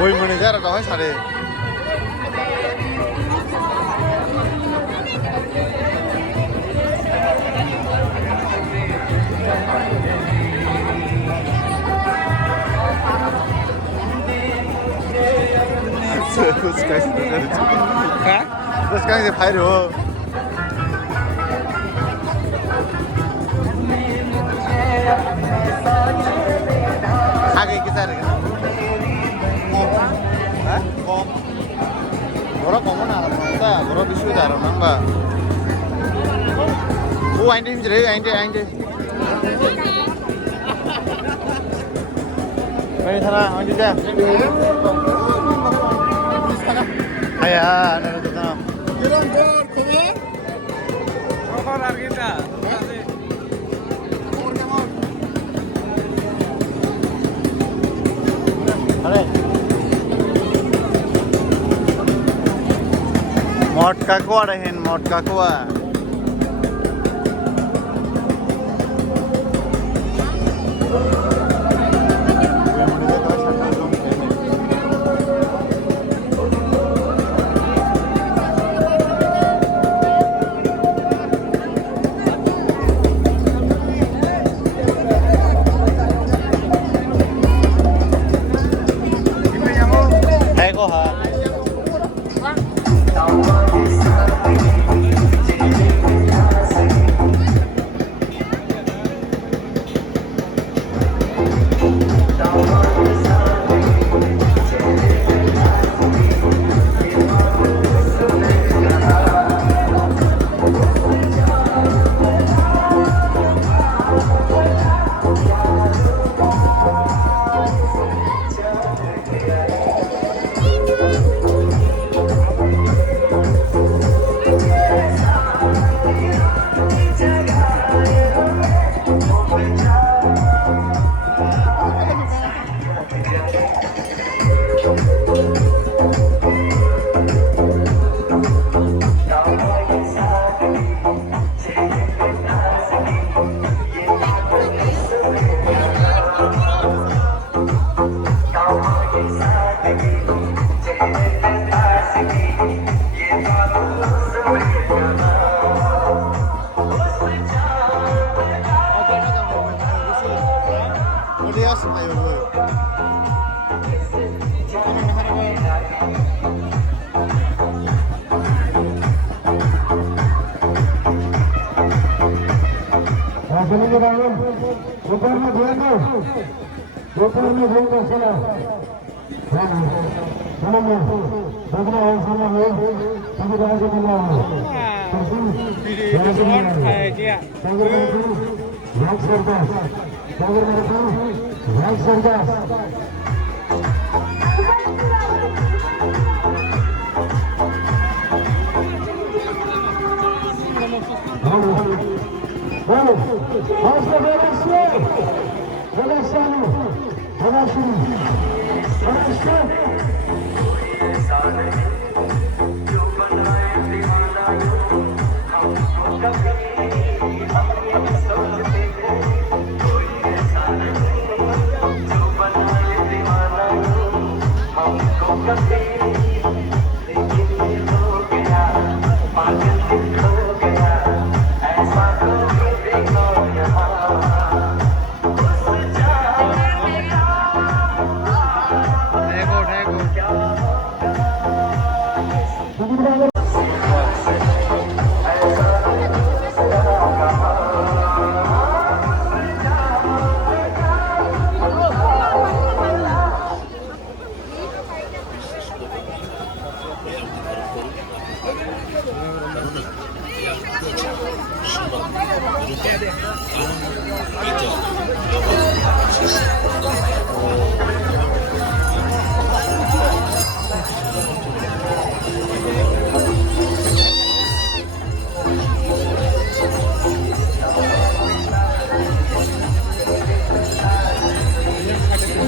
Ui, mình ra là có hết sạch đi. Terus phải được. Hai cái ra được. Hả? Con. Nó có món nào là ta, nó bị suy đà rồi nắng bà. Ô anh đi chơi anh đi. Đây thằng nào anh đi chơi. Hay à, này được không? Yürüyorum dur kime? Mejor larguita. Đây. Mọt cá qua đây hen, mọt cá qua. Hay cô hả? 어디 갔습니까 여러분? चलेंगे बाबू दोपहर में ध्यान दो दोपहर में ध्यान दो चलो चलो मैं बगना है सामने है सभी जगह से मिला है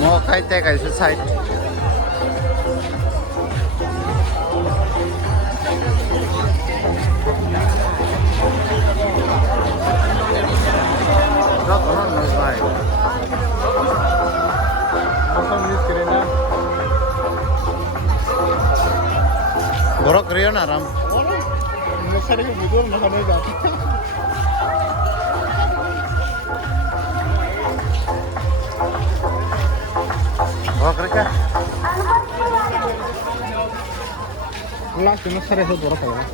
뭐 갈 때가 있어 사이트. Borok Rio naram. Sering betul makanya jatuh. Borok Rio. Ulang cuma sering itu borok ya.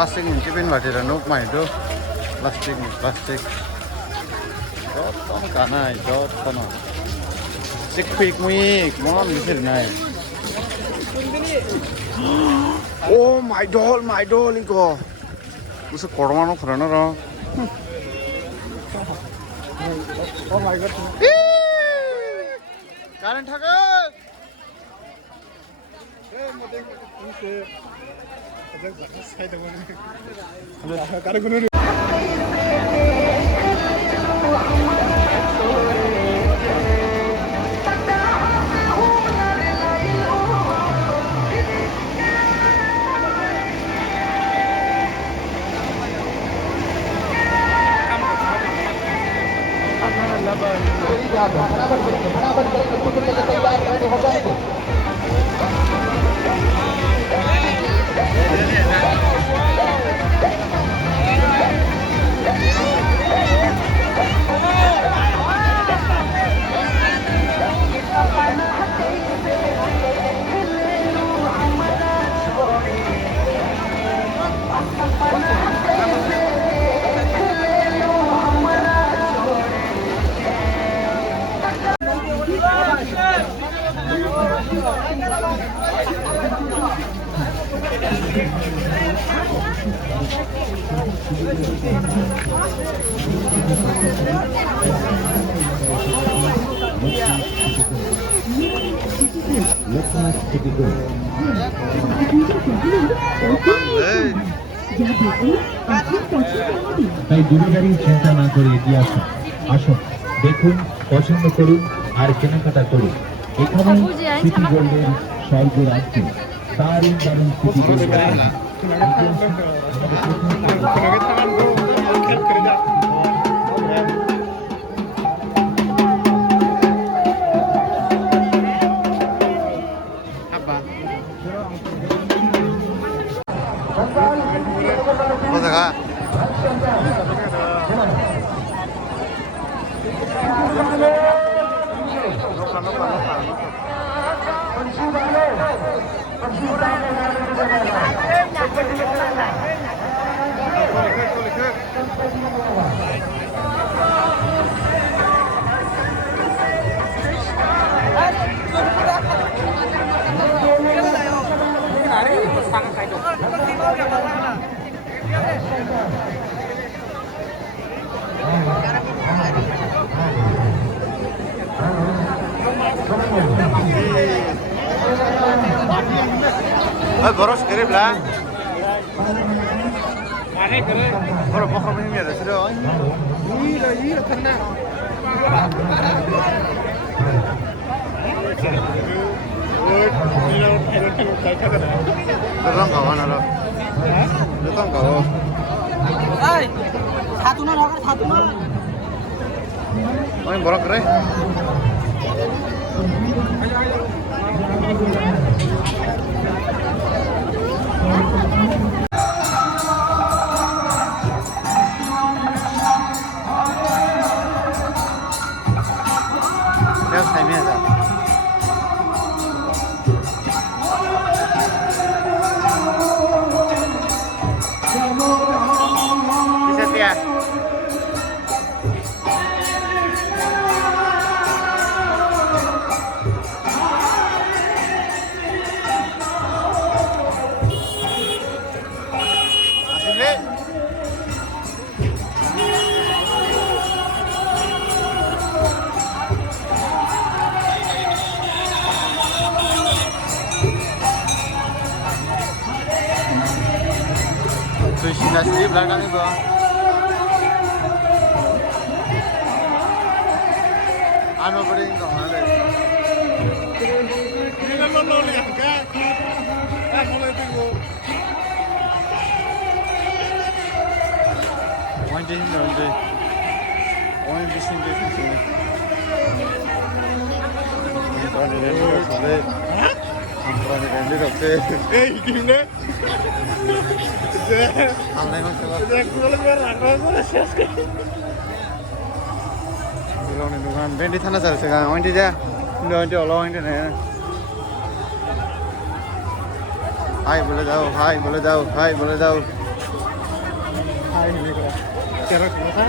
Plastik mencipin badan nuk mah itu plastik. Jod kana jod kana. Sikpik muik, mon bisir nai. Oh my doll iko. 무슨 걸어마노 그러나라. Oh my god. 가는 타고. Karena gunung তাই দুনিয়ারই চিন্তা না করে এগিয়ে আসুন। আসুন দেখুন, পছন্দ করুন আর কেনাকাটা করুন। এখানে সিটি গোল্ডের স্বর্গরাজ্য, দারুণ দারুণ city gold. 뭐다가? boros kiri belah. Mana kere? Boros pokok ini ada sudah. Iya kena. Datang kawan ada. Datang kawan. Ay, satu na. Oh ini boros kere. Lihat saya ni ada. Bisa tiap. Sushi di belakang itu. Anu bering dong ada. Ini kan lo lihat kan? Mulai tunggu. Onde onde. Onde sini sini. Antara ini sampai. Antara ini dokter. Gimana? Aneh macam apa? Aku lagi ragu sih. Ini dukan. Bendi tanah sel sekarang. Onde je. Onde Allah onde ni. Hai boleh jauh. Hai boleh jauh. Hai boleh jauh. Hai ini kira. Kira kira.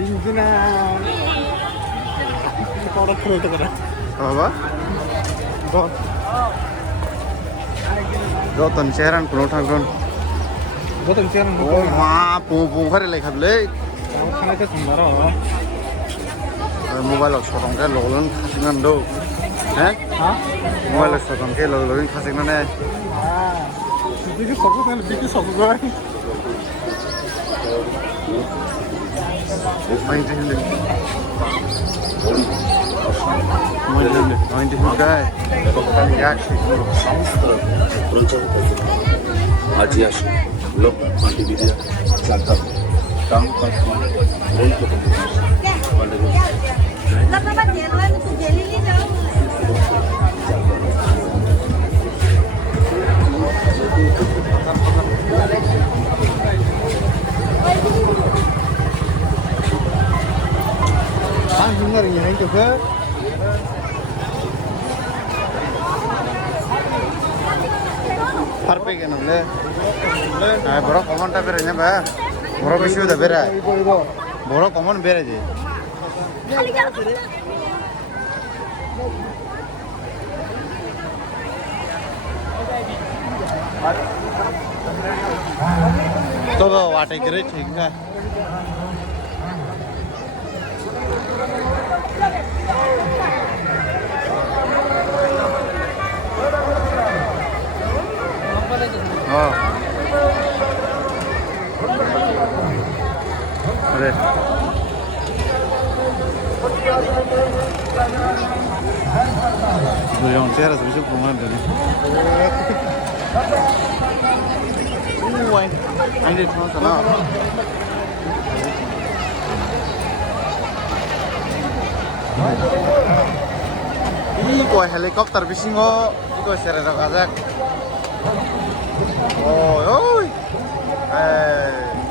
Dingina. Kalau terus kira. Apa? Dot. Dotan cairan pulau tangkron. Betul ciaran. Oh ma, pung hari lagi kable. Karena itu sembara. Mobile sorong ke lolan khasinan do. Eh? Hah? Mobile sorong ke lolan khasinan eh. Ah. Bikin sokok kan bikin sokok kan. Main di sini. Main di sini guys. Ya sih. আজি আসুন লোক multimedia জানতাম town park Lắp nó bắt nhẹ thôi, nó cũng dễ lý đâu. Ang hingar ini juga. Parpe ke namle. Boro common ta bere ba. Boro bisu da bere. Boro common bere je. तो वाटे करे ठीक है हाँ अरे Yang saya rasa bisa pulang tadi. Ini cuma sana. Ini kau helikopter bisingo, itu saya rasa kazak. Oh, oi.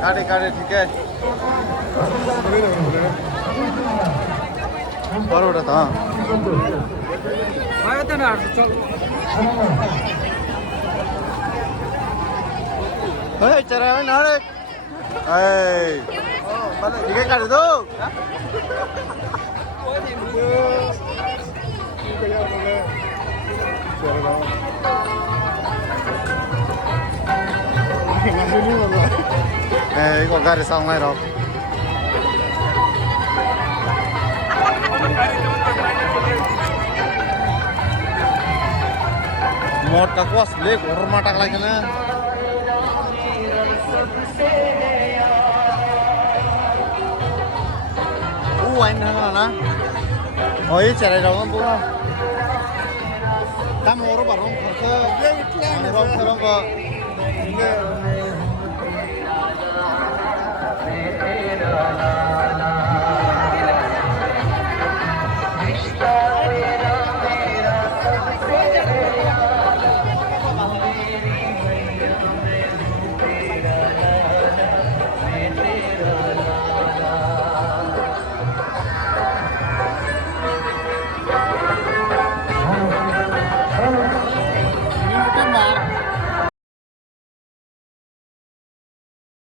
Kade ठीक है. Baru datang. Ayo tenar, col. Hei, cara mana nak? Hei, balik tiga kali tu. Kau garis sama ni, Rob. Mod ka kuas beli, orang matak lagi na. Anh hang na. Oh, ini cara jalan pula. Kamu orang barong kerja. Orang ke.